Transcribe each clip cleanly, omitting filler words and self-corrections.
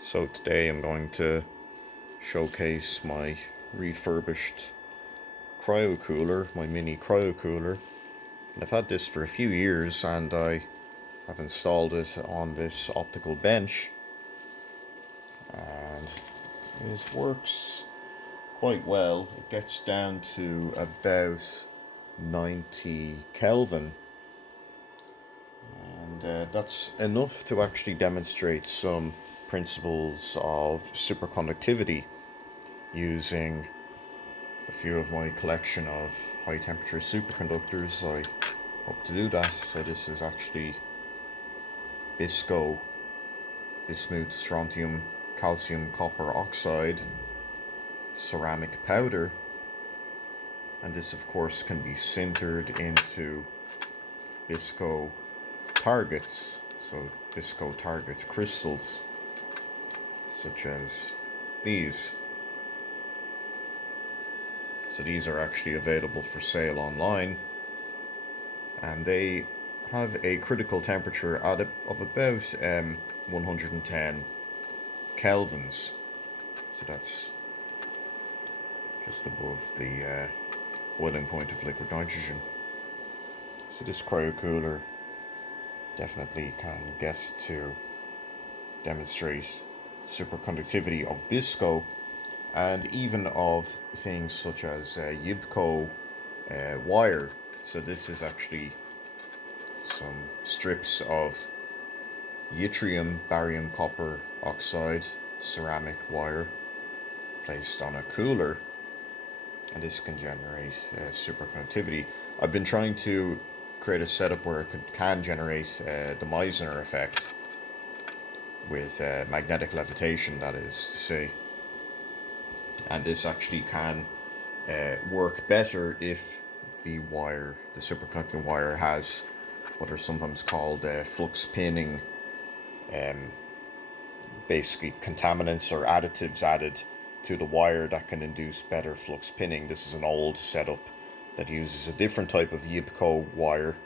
So today I'm going to showcase my refurbished cryocooler, my mini cryocooler. And I've had this for a few years and I have installed it on this optical bench and it works quite well. It gets down to about 90 Kelvin and that's enough to actually demonstrate some principles of superconductivity using a few of my collection of high temperature superconductors. I hope to do that. So this is actually bismuth strontium calcium copper oxide ceramic powder, and this of course can be sintered into bisco targets, so bisco target crystals such as these. So these are actually available for sale online, and they have a critical temperature of about 110 kelvins. So that's just above the boiling point of liquid nitrogen. So this cryocooler definitely can get to demonstrate superconductivity of bisco and even of things such as Yibco wire. So this is actually some strips of yttrium barium copper oxide ceramic wire placed on a cooler, and this can generate superconductivity. I've been trying to create a setup where it can generate the Meissner effect with magnetic levitation, that is to say, and this actually can work better if the wire, the superconducting wire, has what are sometimes called flux pinning, basically contaminants or additives added to the wire that can induce better flux pinning. This is an old setup that uses a different type of Yibco wire,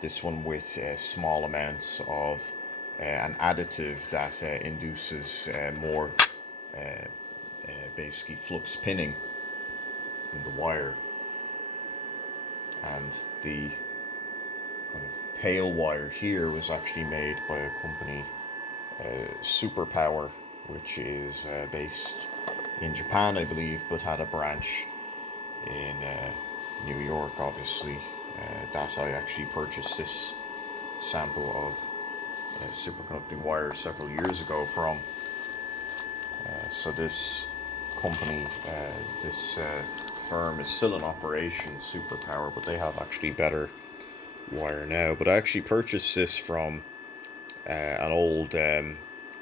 this one with small amounts of an additive that induces more basically flux pinning in the wire. And the kind of pale wire here was actually made by a company, Superpower, which is based in Japan, I believe, but had a branch in New York, obviously. That I actually purchased this sample of superconducting wire several years ago from. So this company, this firm is still in operation, Superpower, but they have actually better wire now. But I actually purchased this from an old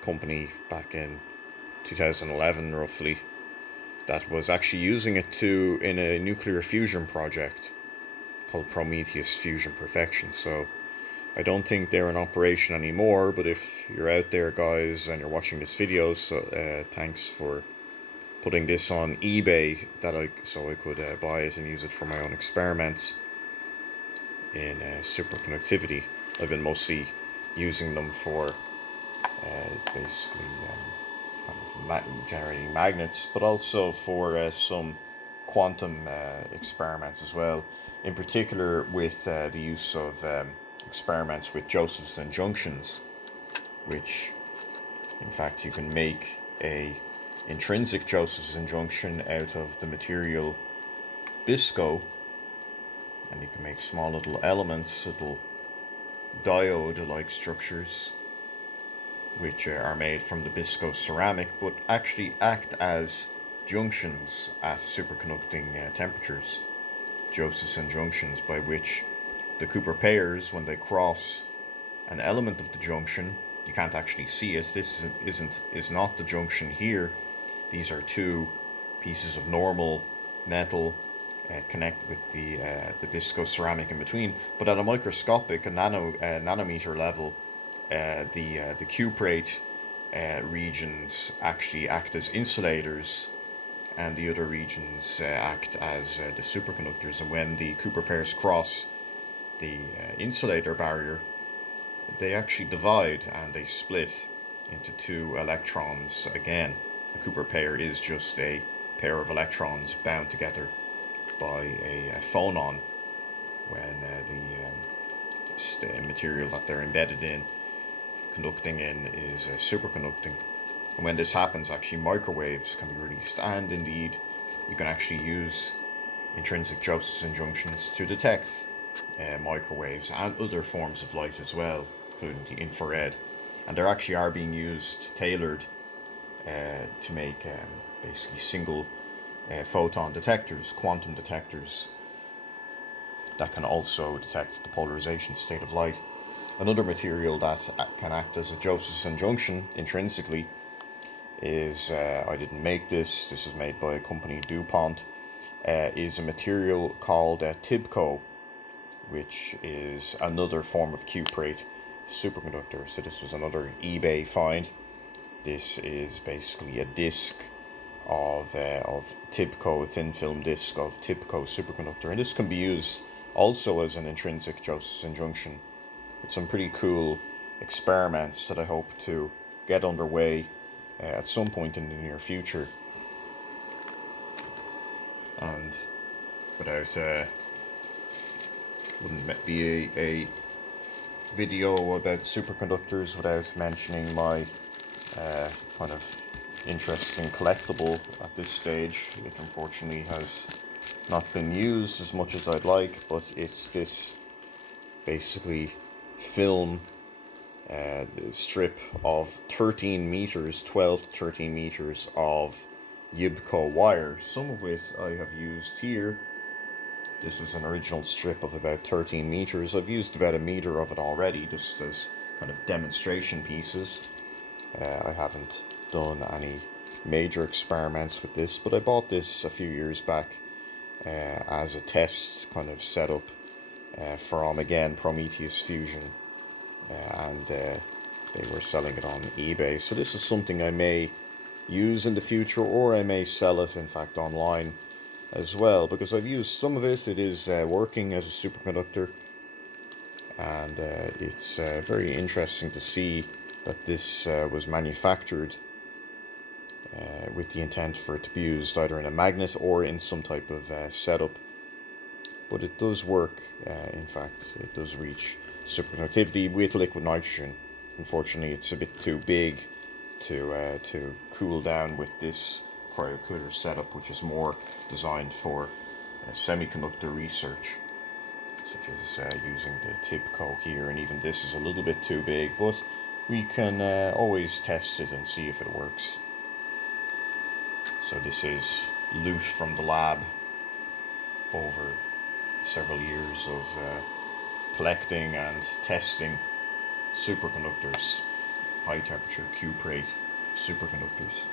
company back in 2011 roughly, that was actually using it in a nuclear fusion project called Prometheus Fusion Perfection. So I don't think they're in operation anymore, but if you're out there, guys, and you're watching this video, so thanks for putting this on eBay so I could buy it and use it for my own experiments in superconductivity. I've been mostly using them for basically kind of generating magnets, but also for some quantum experiments as well, in particular with the use of experiments with Josephson junctions, which in fact you can make a intrinsic Josephson junction out of the material bisco, and you can make small little elements, little diode-like structures, which are made from the bisco ceramic, but actually act as junctions at superconducting temperatures, Josephson junctions, by which the Cooper pairs, when they cross an element of the junction, you can't actually see it. This is not the junction here. These are two pieces of normal metal connect with the bisco ceramic in between, but at a microscopic, a nanometer level, the cuprate regions actually act as insulators, and the other regions act as the superconductors. And when the Cooper pairs cross the insulator barrier, they actually divide and they split, into two electrons again. A Cooper pair is just a pair of electrons bound together by a phonon when the material that they're embedded in, conducting in, is superconducting. And when this happens, actually microwaves can be released, and indeed you can actually use intrinsic Josephson junctions to detect microwaves and other forms of light as well, including the infrared. And they actually are being used, tailored to make basically single photon detectors, quantum detectors, that can also detect the polarization state of light. Another material that can act as a Josephson junction intrinsically is, I didn't make this is made by a company, DuPont, is a material called TIBCO, which is another form of cuprate superconductor. So this was another eBay find. This is basically a disc of TIBCO, a thin film disc of TIBCO superconductor, and this can be used also as an intrinsic Josephson junction with some pretty cool experiments that I hope to get underway at some point in the near future. And without wouldn't be a video about superconductors without mentioning my kind of interesting collectible at this stage. It unfortunately has not been used as much as I'd like, but it's this basically film strip of 13 meters, 12 to 13 meters of Yibco wire, some of which I have used here. This was an original strip of about 13 meters. I've used about a meter of it already, just as kind of demonstration pieces. I haven't done any major experiments with this, but I bought this a few years back as a test kind of setup from, again, Prometheus Fusion, and they were selling it on eBay. So this is something I may use in the future, or I may sell it, in fact, online as well, because I've used some of it. It is working as a superconductor, and it's very interesting to see that this was manufactured with the intent for it to be used either in a magnet or in some type of setup. But it does work. In fact, it does reach superconductivity with liquid nitrogen. Unfortunately, it's a bit too big to cool down with this Cryocooler setup, which is more designed for semiconductor research, such as using the TIBCO here, and even this is a little bit too big, but we can always test it and see if it works. So this is loot from the lab over several years of collecting and testing superconductors, high temperature cuprate superconductors.